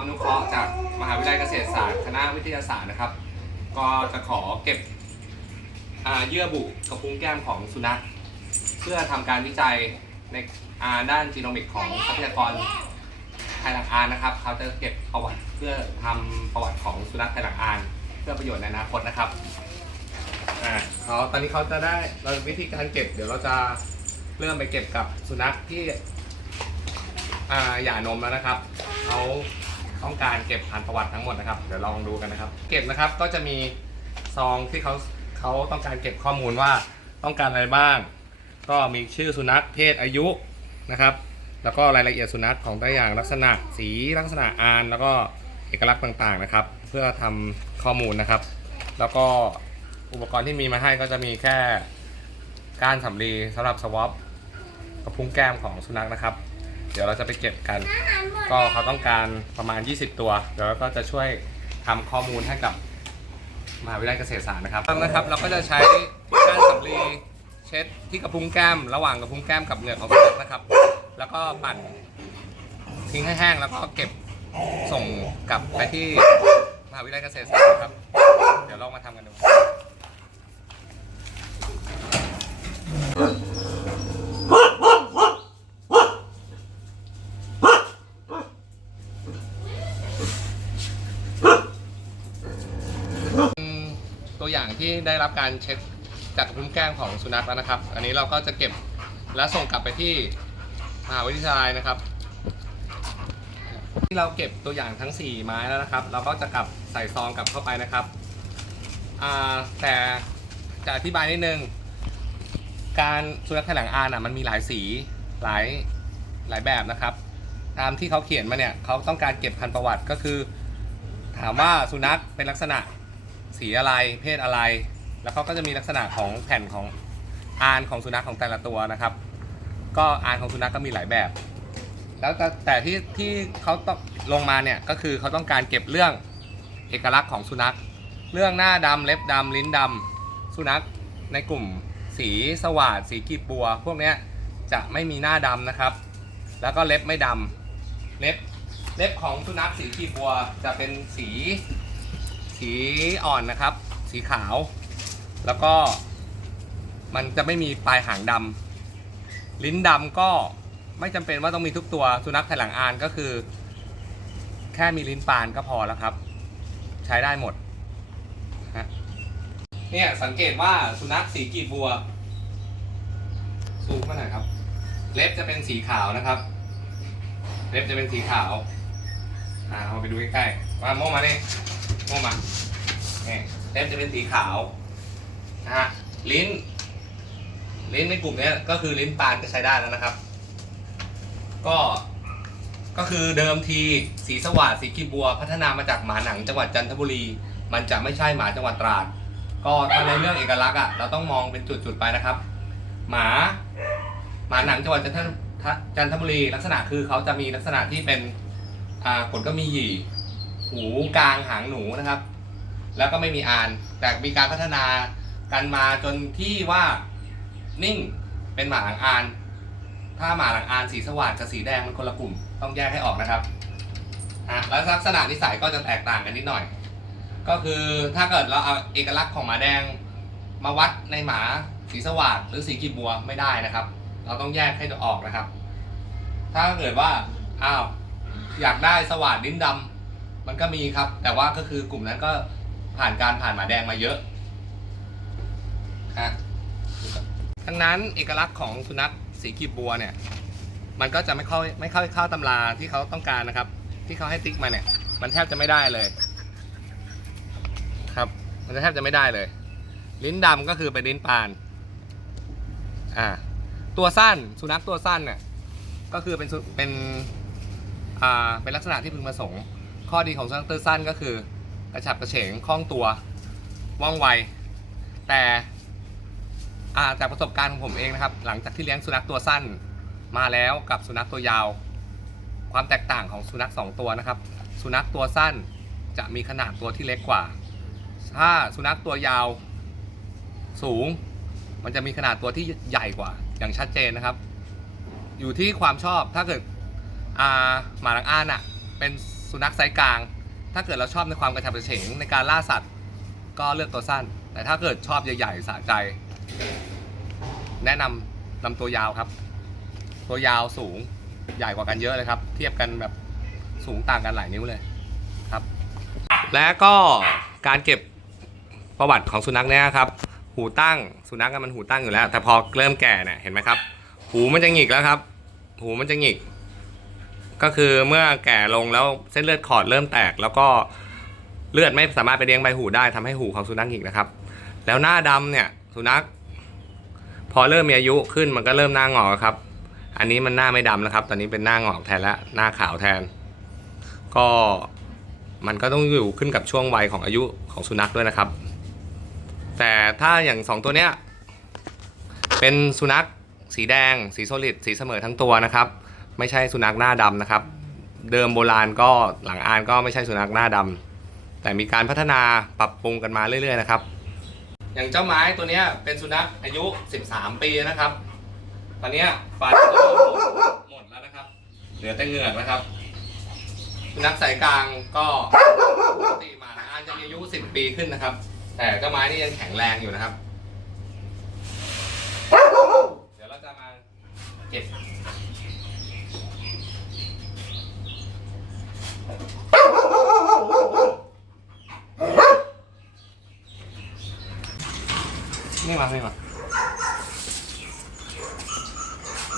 อความอนุเคราะห์จากมหาวิทยาลัยเกษตรศาสตร์ คณะวิทยาศาสตร์นะครับ ก็จะขอเก็บเยื่อบุกระพุ้งแก้มของสุนัขเพื่อทำการวิจัยในาด้านจีโนมิกของทรัพยากรภายหลังอานนะครับ เขาจะเก็บประวัติเพื่อทำประวัติของสุนัขภายหลังอาน เพื่อประโยชน์ในอนาคตนะครับอ่าเขาตอนนี้เขาจะได้เราวิธีการเก็บ เดี๋ยวเราจะเริ่มไปเก็บกับสุนัขที่อ่าหย่านมแล้วนะครับเขา ต้องการเก็บผ่านประวัติทั้งหมดนะครับ เดี๋ยวลองดูกันนะครับ เก็บนะครับก็จะมีซองที่เขาเขาต้องการเก็บข้อมูลว่าต้องการอะไรบ้าง ก็มีชื่อสุนัขเพศอายุนะครับ แล้วก็รายละเอียดสุนัขของตัวอย่างลักษณะสีลักษณะอาน แล้วก็เอกลักษณ์ต่างๆนะครับ เพื่อทำข้อมูลนะครับ แล้วก็อุปกรณ์ที่มีมาให้ก็จะมีแค่ก้านสำลีสำหรับสวอปกระพุ้งแก้มของสุนัขนะครับ เดี๋ยวเราจะไปเก็บกัน ก็เขาต้องการประมาณ 20 ตัวเดี๋ยวเราก็จะช่วยทำข้อมูลให้กับมหาวิทยาลัยเกษตรศาสตร์นะครับนะครับ เราก็จะใช้ก้านสำลีเช็ดที่กระพุ้งแก้ม ระหว่างกระพุ้งแก้มกับเหงือกของสุนัขนะครับ แล้วก็ปั่นทิ้งให้แห้งแล้วก็เก็บส่งกลับไปที่มหาวิทยาลัยเกษตรศาสตร์นะครับ เดี๋ยวลองมาทำกันดู ตัวอย่างที่ได้รับการเช็ดจากกระพุ้งแก้มของสุนัขแล้วนะครับ อันนี้เราก็จะเก็บและส่งกลับไปที่มหาวิทยาลัยนะครับ ที่เราเก็บตัวอย่างทั้ง 4 ไม้แล้วนะครับ เราก็จะกลับใส่ซองกลับเข้าไปนะครับแต่จะอธิบายนิดนึง การสุนัขไทยหลังอานอะมันมีหลายสีหลายหลายแบบนะครับ ตามที่เขาเขียนมาเนี่ยเขาต้องการเก็บพันประวัติก็คือ ถามว่าสุนัขเป็นลักษณะ สีอะไรเพศอะไร แล้วเขาก็จะมีลักษณะของแผ่นของอานของสุนัขของแต่ละตัวนะครับ ก็อานของสุนัขก็มีหลายแบบ แล้วแต่แต่ที่ที่เขาต้องลงมาเนี่ยก็คือเขาต้องการเก็บเรื่องเอกลักษณ์ของสุนัข เรื่องหน้าดำเล็บดำลิ้นดำสุนัขในกลุ่มสีสว่านสีกีบบัว พวกเนี้ยจะไม่มีหน้าดำนะครับ แล้วก็เล็บไม่ดำเล็บเล็บของสุนัขสีกีบบัวจะเป็นสี สีอ่อนนะครับ สีขาว แล้วก็มันจะไม่มีปลายหางดำลิ้นดำก็ไม่จำเป็นว่าต้องมีทุกตัวสุนัขไทยหลังอานก็คือ แค่มีลิ้นปานก็พอแล้วครับ ใช้ได้หมดเนี่ยสังเกตว่าสุนัขสีกีบบัวซูมมาหน่อยครับ เล็บจะเป็นสีขาวนะครับ เล็บจะเป็นสีขาว อ่าเอาไปดูใกล้ๆมาโมมาเนี่ย โมมาเนี่ยเล็บจะเป็นสีขาวนะฮะลิ้น ลิ้นในกลุ่มนี้ก็คือลิ้นปานก็ใช้ได้แล้วนะครับ ก็ก็คือเดิมทีสีสวัสดสีกีบัว พัฒนามาจากหมาหนังจังหวัดจันทบุรี มันจะไม่ใช่หมาจังหวัดตราด ก็ถ้าในเรื่องเอกลักษณ์อะเราต้องมองเป็นจุดๆไปนะครับ หมาหมาหนังจังหวัดจันทจันทบุรีลักษณะคือเขาจะมีลักษณะที่เป็นอ่าขนก็มีหยี่ หูกลางหางหนูนะครับ แล้วก็ไม่มีอาน แต่มีการพัฒนากันมาจนที่ว่านิ่งเป็นหมาหลังอาน ถ้าหมาหลังอานสีสว่างกับสีแดงมันคนละกลุ่ม ต้องแยกให้ออกนะครับอะแล้วลักษณะนิสัยก็จะแตกต่างกันนิดหน่อย ก็คือถ้าเกิดเราเอาเอกลักษณ์ของหมาแดงมาวัดในหมาสีสว่างหรือสีกีบบัวไม่ได้นะครับ เราต้องแยกให้ออกนะครับ ถ้าเกิดว่าอ้าวอยากได้สว่านลิ้นดำ มันก็มีครับ แต่ว่าก็คือกลุ่มนั้นก็ผ่านการผ่านหมาแดงมาเยอะฮะทั้งนั้นเอกลักษณ์ของสุนัขสีกีบบัวเนี่ย มันก็จะไม่เข้าไม่เข้าเข้าตำราที่เขาต้องการนะครับ ที่เขาให้ติ๊กมาเนี่ย มันแทบจะไม่ได้เลย ครับ มันจะแทบจะไม่ได้เลย ลิ้นดำก็คือเป็นลิ้นปาน อ่า ตัวสั้นสุนัขตัวสั้นเนี่ยก็คือเป็นสุเป็นอ่าเป็นลักษณะที่พึงประสงค์ ข้อดีของสุนัขตัวสั้นก็คือ กระฉับกระเฉงคล่องตัวว่องไว แต่จากประสบการณ์ของผมเองนะครับ หลังจากที่เลี้ยงสุนัขตัวสั้นมาแล้วกับสุนัขตัวยาว ความแตกต่างของสุนัขสองตัวนะครับ สุนัขตัวสั้นจะมีขนาดตัวที่เล็กกว่า ถ้าสุนัขตัวยาวสูง มันจะมีขนาดตัวที่ใหญ่กว่า อย่างชัดเจนนะครับ อยู่ที่ความชอบถ้าเกิดหมาลังอ้านอะเป็น สุนัขไซส์กลาง ถ้าเกิดเราชอบในความกระฉับกระเฉงในการล่าสัตว์ ก็เลือกตัวสั้น แต่ถ้าเกิดชอบใหญ่ๆสะใจ แนะนำลำตัวยาวครับ ตัวยาวสูงใหญ่กว่ากันเยอะเลยครับ เทียบกันแบบสูงต่างกันหลายนิ้วเลยครับ และก็การเก็บประวัติของสุนัขเนี่ยครับ หูตั้งสุนัขมันหูตั้งอยู่แล้ว แต่พอเริ่มแก่เนี่ยเห็นไหมครับ หูมันจะหงิกแล้วครับ หูมันจะหงิก ก็คือเมื่อแก่ลงแล้วเส้นเลือดขอดเริ่มแตก แล้วก็เลือดไม่สามารถไปเลี้ยงใบหูได้ทำให้หูของสุนัขหงิกนะครับ แล้วหน้าดำเนี่ยสุนัข พอเริ่มมีอายุขึ้นมันก็เริ่มหน้างอกครับ อันนี้มันหน้าไม่ดำแล้วครับ ตอนนี้เป็นหน้างอกแทนและหน้าขาวแทน ก็มันก็ต้องอยู่ขึ้นกับช่วงวัยของอายุของสุนัขด้วยนะครับ แต่ถ้าอย่างสองตัวเนี้ยเป็นสุนัขสีแดง สีโซลิดสีเสมอทั้งตัวนะครับ ไม่ใช่สุนัขหน้าดำนะครับ เดิมโบราณก็หลังอานก็ไม่ใช่สุนัขหน้าดำแต่มีการพัฒนาปรับปรุงกันมาเรื่อยๆนะครับ อย่างเจ้าไม้ตัวนี้เป็นสุนัขอายุ 13 ปีนะครับ ตอนนี้ฟันก็หมดแล้วนะครับ เหลือแต่เหงือกนะครับ สุนัขสายกลางก็ปกติหมาอานจะมีอายุ 10 ปีขึ้นนะครับ แต่เจ้าไม้นี่ยังแข็งแรงอยู่นะครับ เดี๋ยวเราจะมาเก็บ นี่มานี่มา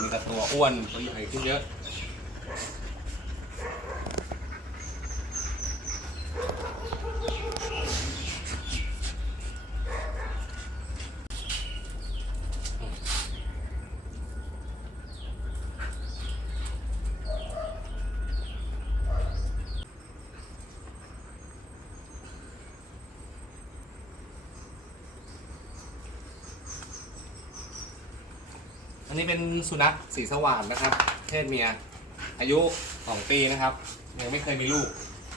มีแต่ตัวอ้วนตัวใหญ่ขึ้นเยอะ นี้เป็นสุนัขสีสว่านนะครับ เพศเมีย อายุ 2 ปีนะครับ ยังไม่เคยมีลูก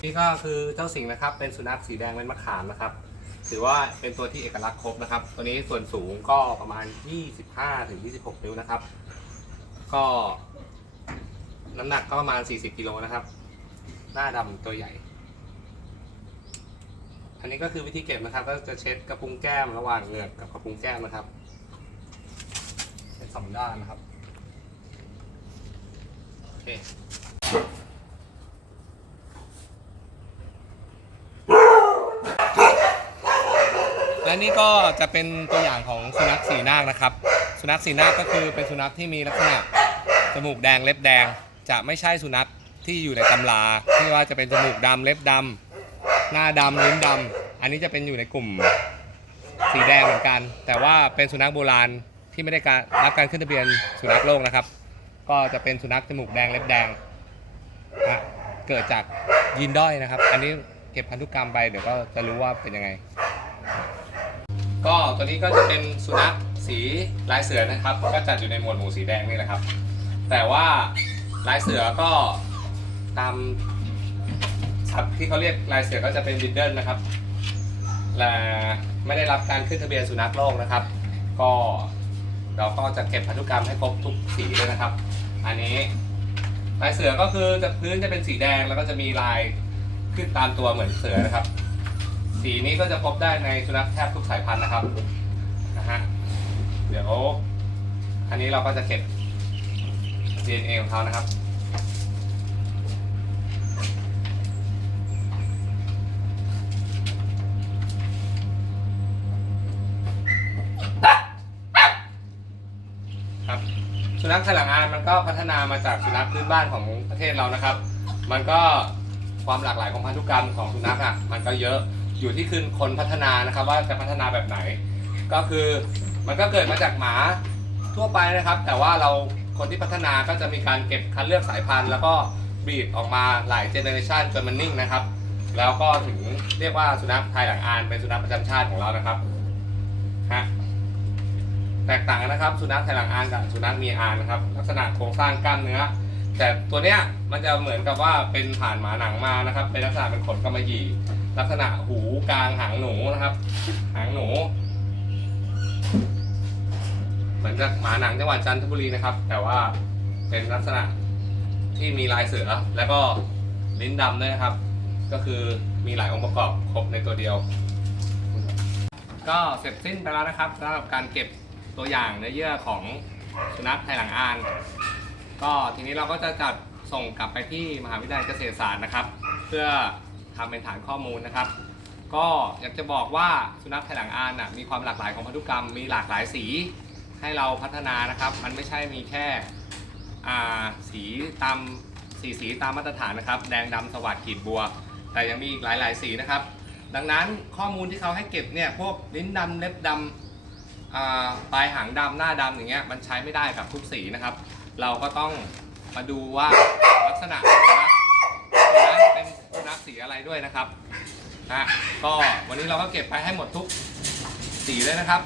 นี่ก็คือเจ้าสิงห์นะครับ เป็นสุนัขสีแดงเป็นมะขามนะครับ ถือว่าเป็นตัวที่เอกลักษณ์ครบนะครับ ตัวนี้ส่วนสูงก็ประมาณ 25-26 นิ้วนะครับ ก็น้ำหนักก็ประมาณ 40 กิโลนะครับ หน้าดำตัวใหญ่ อันนี้ก็คือวิธีเก็บนะครับ ก็จะเช็ดกระพุ้งแก้มระหว่างเหงือกกับกระพุ้งแก้มนะครับ ด้านนะครับ โอเคและนี่ก็จะเป็นตัวอย่างของสุนัขสีนาคนะครับ สุนัขสีนาคก็คือเป็นสุนัขที่มีลักษณะจมูกแดงเล็บแดง จะไม่ใช่สุนัขที่อยู่ในตำราที่ว่าจะเป็นจมูกดำเล็บดำหน้าดำลิ้นดำอันนี้จะเป็นอยู่ในกลุ่มสีแดงเหมือนกัน แต่ว่าเป็นสุนัขโบราณ ที่ไม่ได้การรับการขึ้นทะเบียนสุนัขโลกนะครับ ก็จะเป็นสุนัขจมูกแดงเล็บแดงนะเกิดจากยีนด้อยนะครับ อันนี้เก็บพันธุกรรมไปเดี๋ยวก็จะรู้ว่าเป็นยังไง ก็ตัวนี้ก็จะเป็นสุนัขสีลายเสือนะครับ ก็จัดอยู่ในหมวดหมู่สีแดงนี่แหละครับ แต่ว่าลายเสือก็ตามศัพท์ที่เขาเรียกลายเสือก็จะเป็นบิดเดิลนะครับและไม่ได้รับการขึ้นทะเบียนสุนัขโลกนะครับ ก็ เราก็จะเก็บพันธุกรรมให้ครบทุกสีเลยนะครับ อันนี้ลายเสือก็คือจะพื้นจะเป็นสีแดงแล้วก็จะมีลายขึ้นตามตัวเหมือนเสือนะครับ สีนี้ก็จะพบได้ในสุนัขแทบทุกสายพันธุ์นะครับนะฮะเดี๋ยวอันนี้เราก็จะเก็บ DNA ของเขานะครับ ครับ สุนัขไทยหลังอานมันก็พัฒนามาจากสุนัขพื้นบ้านของประเทศเรานะครับ มันก็ความหลากหลายของพันธุกรรมของสุนัขอะมันก็เยอะอยู่ที่ขึ้นคนพัฒนานะครับ ว่าจะพัฒนาแบบไหน ก็คือมันก็เกิดมาจากหมาทั่วไปนะครับ แต่ว่าเราคนที่พัฒนาก็จะมีการเก็บคัดเลือกสายพันธุ์ แล้วก็บีดออกมาหลายเจเนอเรชันจนมันนิ่งนะครับ แล้วก็ถึงเรียกว่าสุนัขไทยหลังอานเป็นสุนัขประจำชาติของเรานะครับ ตกต่างกันนะครับ สุนัขไทยหลังอานกับสุนัขมีอานนะครับ ลักษณะโครงสร้างกล้ามเนื้อ แต่ตัวเนี้ยมันจะเหมือนกับว่าเป็นผ่านหมาหนังมานะครับ เป็นลักษณะเป็นขนกำมะหยี่ ลักษณะหูกลางหางหนูนะครับ หางหนู เหมือนกับหมาหนังจังหวัดจันทบุรีนะครับ แต่ว่าเป็นลักษณะที่ที่มีลายเสือแล้วก็ลิ้นดำด้วยนะครับ ก็คือมีหลายองค์ประกอบครบในตัวเดียว ก็เสร็จสิ้นไปแล้วนะครับสำหรับการเก็บ ตัวอย่างเนื้อเยื่อของสุนัขไทยหลังอาน ก็ทีนี้เราก็จะจัดส่งกลับไปที่มหาวิทยาลัยเกษตรศาสตร์นะครับ เพื่อทำเป็นฐานข้อมูลนะครับ ก็อยากจะบอกว่าสุนัขไทยหลังอานน่ะมีความหลากหลายของพันธุกรรมมีหลากหลายสีให้เราพัฒนานะครับ มันไม่ใช่มีแค่สีตามสีสีตามมาตรฐานนะครับ แดงดำสวัสดขีดบัว แต่ยังมีอีกหลาย ๆ สีนะครับ ดังนั้นข้อมูลที่เขาให้เก็บเนี่ยพวกลิ้นดำเล็บดำอ่า ปลายหางดำหน้าดำอย่างเงี้ยมันใช้ไม่ได้กับทุกสีนะครับ เราก็ต้องมาดูว่าลักษณะสุนัขตัวนั้นเป็นสุนัขสีอะไรด้วยนะครับนะก็วันนี้เราก็เก็บไปให้หมดทุกสีเลยนะครับ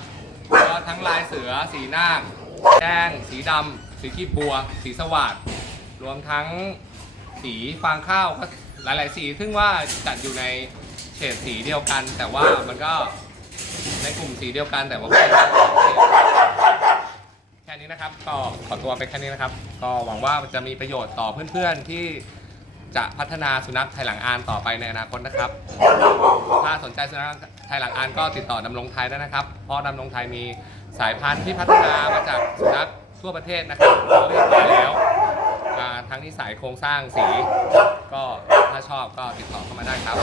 ก็ทั้งลายเสือสีนาแดงสีดำสีขี้บัว สีสวัสดรวมทั้งสีฟางข้าวก็หลาย ๆ สี ซึ่งว่าจัดอยู่ในเฉดสีเดียวกัน แต่ว่ามันก็ ในกลุ่มสีเดียวกันแต่ว่าแค่นี้นะครับ ก็ขอตัวไปแค่นี้นะครับ ก็หวังว่าจะมีประโยชน์ต่อเพื่อนๆที่จะพัฒนาสุนัขไทยหลังอานต่อไปในอนาคตนะครับ ถ้าสนใจสุนัขไทยหลังอานก็ติดต่อดำรงไทยได้นะครับ เพราะดำรงไทยมีสายพันธุ์ที่พัฒนามาจากสุนัขทั่วประเทศนะครับเลือกมาแล้วทั้งนิสัยโครงสร้างสี ก็ถ้าชอบก็ติดต่อเข้ามาได้ครับ